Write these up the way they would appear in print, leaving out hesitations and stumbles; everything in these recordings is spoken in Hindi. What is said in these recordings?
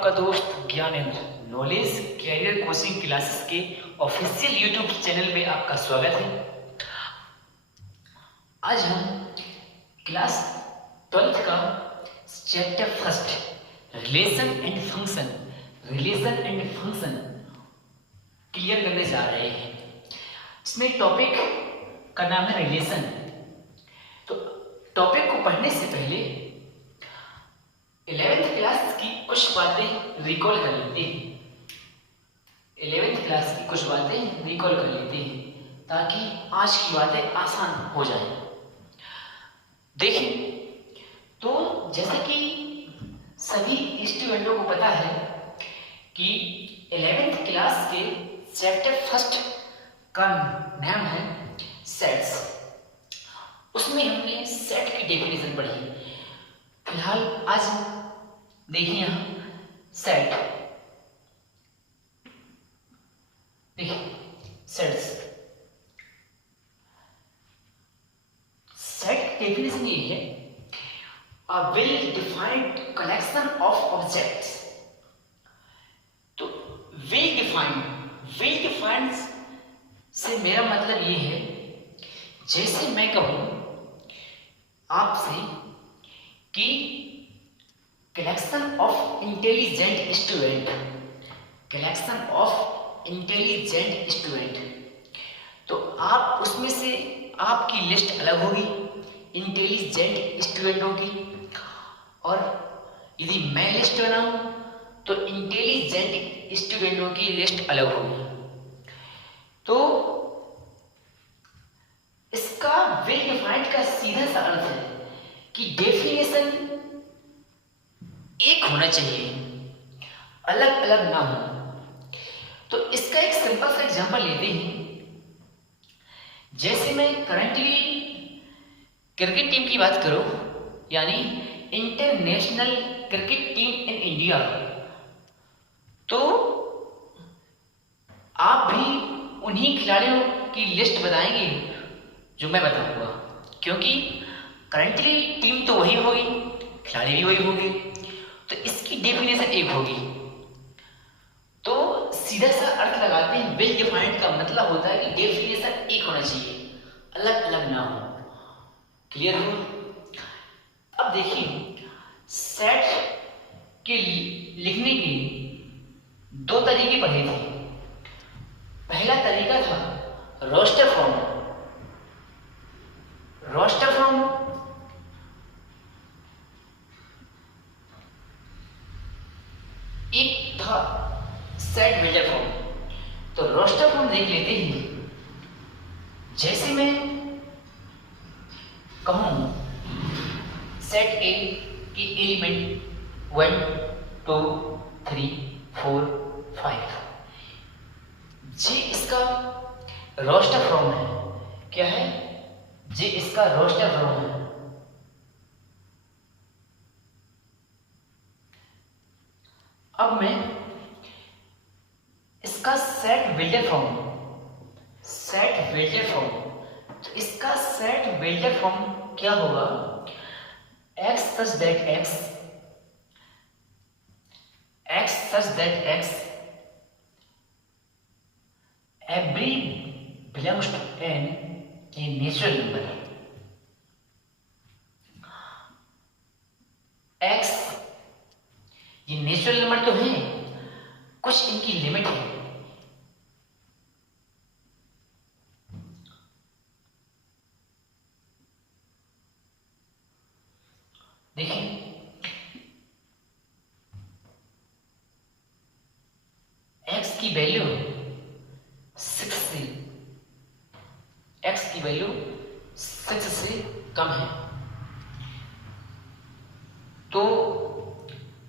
आपका दोस्त Gyanendra knowledge career coaching classes के ऑफिशियल यूट्यूब चैनल में आपका स्वागत है। आज हम क्लास 12th का chapter first relation and function clear करने जा रहे हैं। इसमें टॉपिक का नाम है रिलेशन। तो टॉपिक को पढ़ने से पहले 11th क्लास की कुछ बातें रिकॉल कर लेते हैं। 11th क्लास की कुछ बातें रिकॉल कर लेते हैं ताकि आज की बातें आसान हो जाए। देखिए, तो जैसा कि सभी स्टूडेंटों को पता है कि 11th क्लास के चैप्टर फर्स्ट का नाम है सेट्स। उसमें हमने सेट की डेफिनेशन पढ़ी। फिलहाल आज देखिए यहाँ सेट, देखिए सेट्स। सेट की डेफिनेशन ये है, a well defined collection of objects. तो वेल डिफाइंड से मेरा मतलब ये है, जैसे मैं कहूं आपसे कि कलेक्शन ऑफ इंटेलिजेंट स्टूडेंट, तो आप उसमें से आपकी लिस्ट अलग होगी इंटेलिजेंट स्टूडेंटों की, और यदि मैं लिस्ट बनाऊं तो इंटेलिजेंट स्टूडेंटों की लिस्ट अलग होगी। तो इसका वेल डिफाइंड का सीधा सा अर्थ है कि डेफिनेशन एक होना चाहिए, अलग अलग ना हो। तो इसका एक सिंपल सा एग्जांपल लेते हैं। जैसे मैं करंटली क्रिकेट टीम की बात करूं, यानी international cricket team in India, तो आप भी उन्हीं खिलाड़ियों की लिस्ट बताएंगे जो मैं बताऊंगा, क्योंकि करंटली टीम तो वही होगी, खिलाड़ी भी वही होंगे, तो इसकी डेफिनेशन एक होगी। तो सीधा सा अर्थ लगाते हैं, वेल डिफाइंड का मतलब होता है कि डेफिनेशन एक होना चाहिए, अलग अलग ना हो। क्लियर हो? अब देखिए, सेट के लिखने के दो तरीके पढ़े थे। पहला तरीका था रोस्टर फॉर्म। एक था सेट बिल्डर फॉर्म। तो रोस्टर फॉर्म देख लेते हैं। जैसे मैं कहूं सेट ए की एलिमेंट 1 2 3 4 5, जी इसका रोस्टर फॉर्म है। क्या है जी? इसका रोस्टर फॉर्म है। अब मैं इसका सेट बिल्डर फॉर्म, तो इसका सेट बिल्डर फॉर्म क्या होगा? x such that x every belongs to n a natural number। x ये नेचुरल नंबर तो है, कुछ इनकी लिमिट है। देखिए, x की वैल्यू 6 से, x की वैल्यू 6 से कम है। तो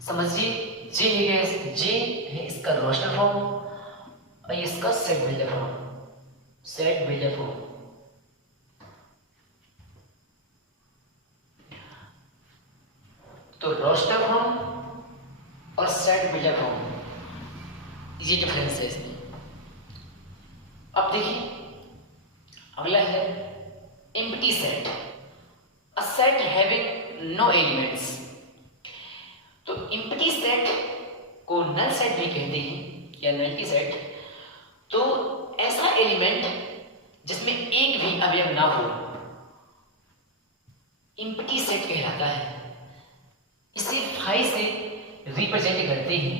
समझिए, जे है इसका रोस्टर फॉर्म और इसका सेट बिल्डर फॉर्म। तो रोस्टर फॉर्म और सेट बिल्डर फॉर्म, ये डिफरेंस है इसमें। अब देखिए, अगला है empty set, a set having no elements. तो एम्प्टी सेट को नल सेट भी कहते हैं या नलिटी सेट। तो ऐसा एलिमेंट जिसमें एक भी अवयव ना हो एम्प्टी सेट कहलाता है। इसे फाई से रिप्रेजेंट करते हैं,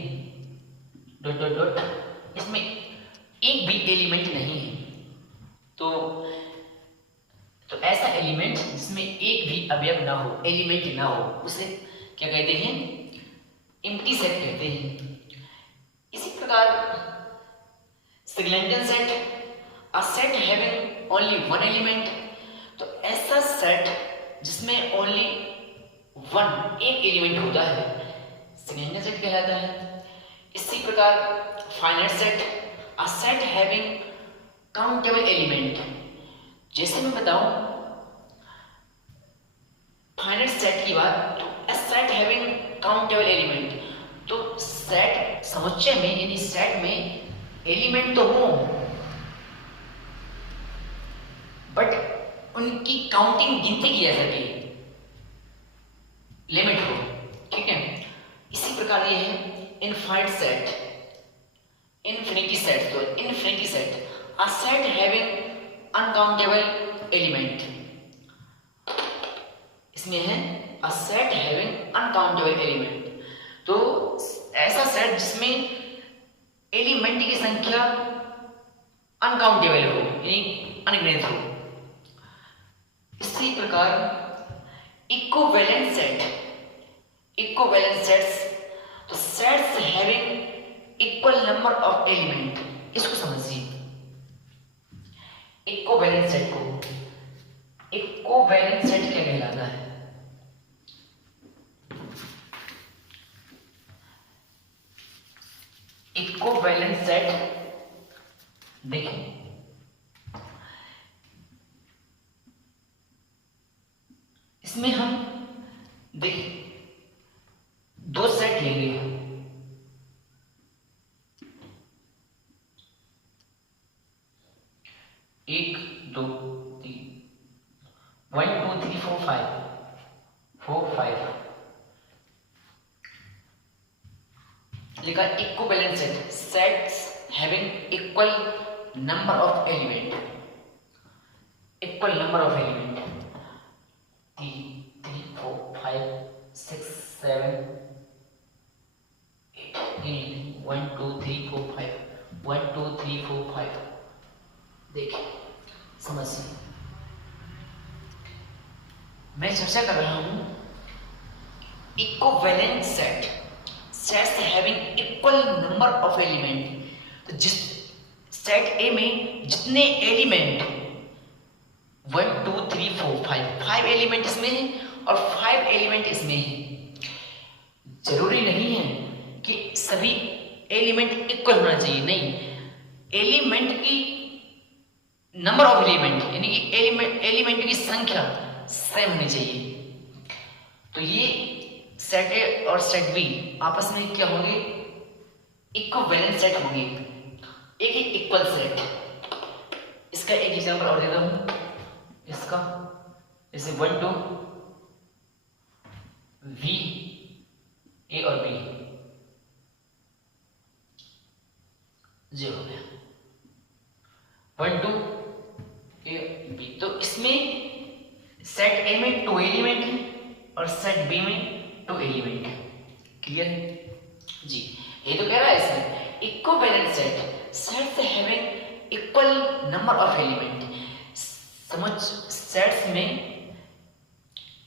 डॉट डॉट डॉट, इसमें एक भी एलिमेंट नहीं है। तो ऐसा एलिमेंट जिसमें एक भी अवयव ना हो, एलिमेंट ना हो, उसे क्या कहते हैं? एम्प्टी सेट कहते हैं। इसी प्रकार singleton set, a set having only one element. तो ऐसा सेट जिसमें ओनली वन, एक एलिमेंट होता है, सिग्लेंडन सेट कहलाता है। इसी प्रकार finite set, a set having countable element. जैसे मैं बताऊं फाइनाइट सेट की बात, तो a set having countable element, तो सेट समुच्चय में यानी सेट में एलिमेंट तो हो बट उनकी काउंटिंग, गिनती की जा सके, लिमिट हो, ठीक है। इसी प्रकार ये है इनफाइनाइट सेट, इन्फिनिटी सेट। तो infinity set, a set having uncountable element, इसमें है a set having uncountable element। तो ऐसा सेट जिसमें एलिमेंट की संख्या अनकाउंटेबल हो यानी अनगिनत हो। इसी प्रकार इक्विवेलेंट सेट, इक्विवेलेंट सेट्स, तो sets having equal number of element, इसको समझिए। इक्विवेलेंट सेट को, इक्विवेलेंट सेट क्या कहलाता है? इक्विवेलेंट सेट देखिए, इसमें हम देखिए दो सेट लेंगे, 1 2 3, 1 2 3 4 5 लिखा equivalent set, sets having equal number of element, equal number of element 3 4 5 6 7 8 1 2 3 4 5 1 2 3 4 5। देखिए समझिए, मैं चर्चा कर रहा हूं equivalent set, sets having equal number of element. तो जिस सेट ए में जितने एलिमेंट 1 2 3 4 5 एलिमेंट इसमें है और 5 एलिमेंट इसमें है। जरूरी नहीं है कि सभी एलिमेंट इक्वल होना चाहिए, नहीं, एलिमेंट की नंबर ऑफ एलिमेंट यानी कि एलिमेंट की संख्या सेम होनी चाहिए। तो ये सेट ए और सेट बी आपस में क्या होंगे? इक्विवेलेंट सेट होंगे, एक ही इक्वल सेट। इसका एक एग्जांपल और देता हूं, इसका जैसे 1 2 वी ए और बी, जी हो गया 1 2 ए बी। तो इसमें सेट ए में 2 एलिमेंट है और सेट बी में 2 एलिमेंट है। क्लियर है जी? ये तो कह रहा है इसमें equivalent set, sets having equal number of element. समझ, सेट्स में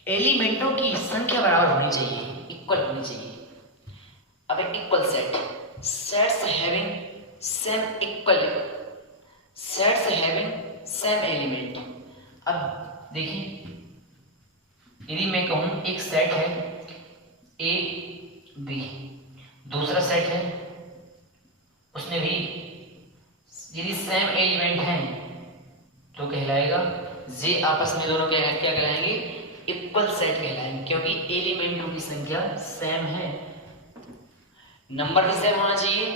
एलिमेंटों की संख्या बराबर होनी चाहिए, इक्वल होनी चाहिए। अब एक equal set, sets having same equal, sets having same element. अब देखिए, यदि मैं कहूं एक सेट है ए बी, दूसरा सेट है उसमें भी यदि सेम एलिमेंट हैं तो कहलाएगा जे, आपस में दोनों क्या कहलाएंगे? इक्वल सेट कहलाएंगे, क्योंकि एलिमेंटों की संख्या सेम है। नंबर भी सेम होना चाहिए,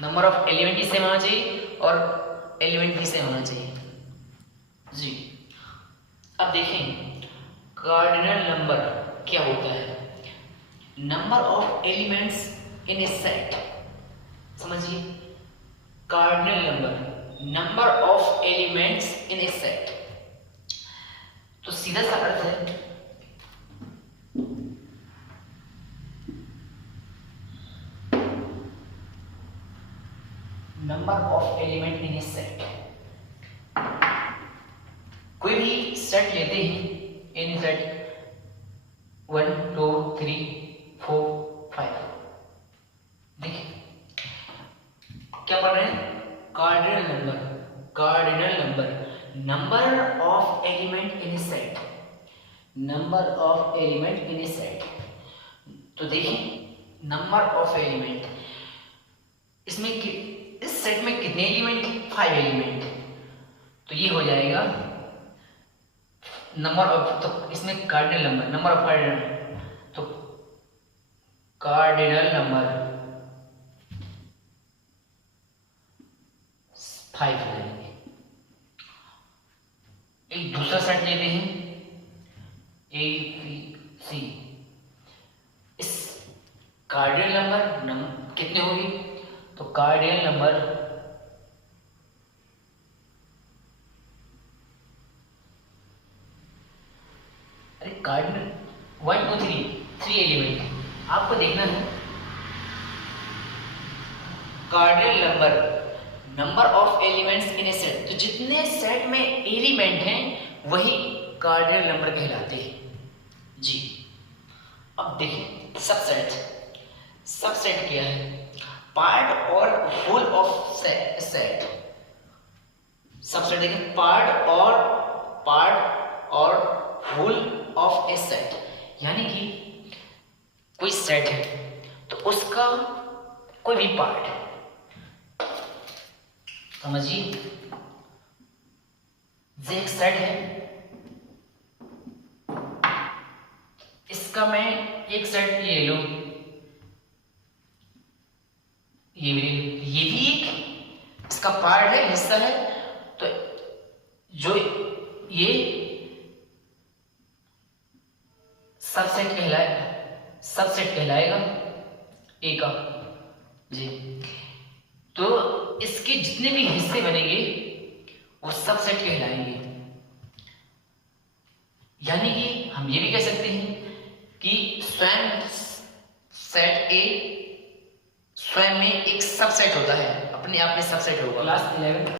नंबर ऑफ एलिमेंट भी सेम होना चाहिए और एलिमेंट भी सेम होना चाहिए जी। अब देखें कार्डिनल नंबर क्या होता है? Number of elements in a set. समझिए, cardinal number, number of elements in a set. तो सीधा सा अर्थ है number of element in a set. कोई भी सेट लेते हैं, एनी सेट 1 2 3 4 5, देखिए क्या पढ़ रहे हैं, cardinal number, cardinal number, number of element in a set, number of element in a set. तो देखिए नंबर ऑफ एलिमेंट, इसमें इस सेट में कितने एलिमेंट, 5 एलिमेंट, तो ये हो जाएगा नंबर ऑफ, तो इसमें cardinal number, number of cardinal, तो कार्डिनल नंबर 5 हो जाएंगे। एक दूसरा सेट लेते हैं ए बी सी, इस कार्डिनल नंबर कितने होंगे, तो कार्डिनल नंबर कार्डिनल 1 2 3 एलिमेंट आपको देखना है, cardinal number, number of elements in a set, तो जितने सेट में एलिमेंट हैं वही कार्डिनल नंबर कहलाते हैं जी। अब देखिए सबसेट, सबसेट क्या है, पार्ट और होल ऑफ सेट। सबसेट देखिए, पार्ट और होल ऑफ ए सेट, यानी कि कोई सेट है तो उसका कोई भी पार्ट, समझिए ये एक सेट है, इसका मैं एक सेट ये ले लूं, ये भी एक इसका पार्ट है, हिस्सा है, तो जो ये सबसेट कहलाएगा ए का जी। तो इसके जितने भी हिस्से बनेंगे वो सबसेट कहलाएंगे, यानी कि हम ये भी कह सकते हैं कि स्वयं सेट ए स्वयं में एक सबसेट होता है, अपने आप में सबसेट होगा। क्लास 11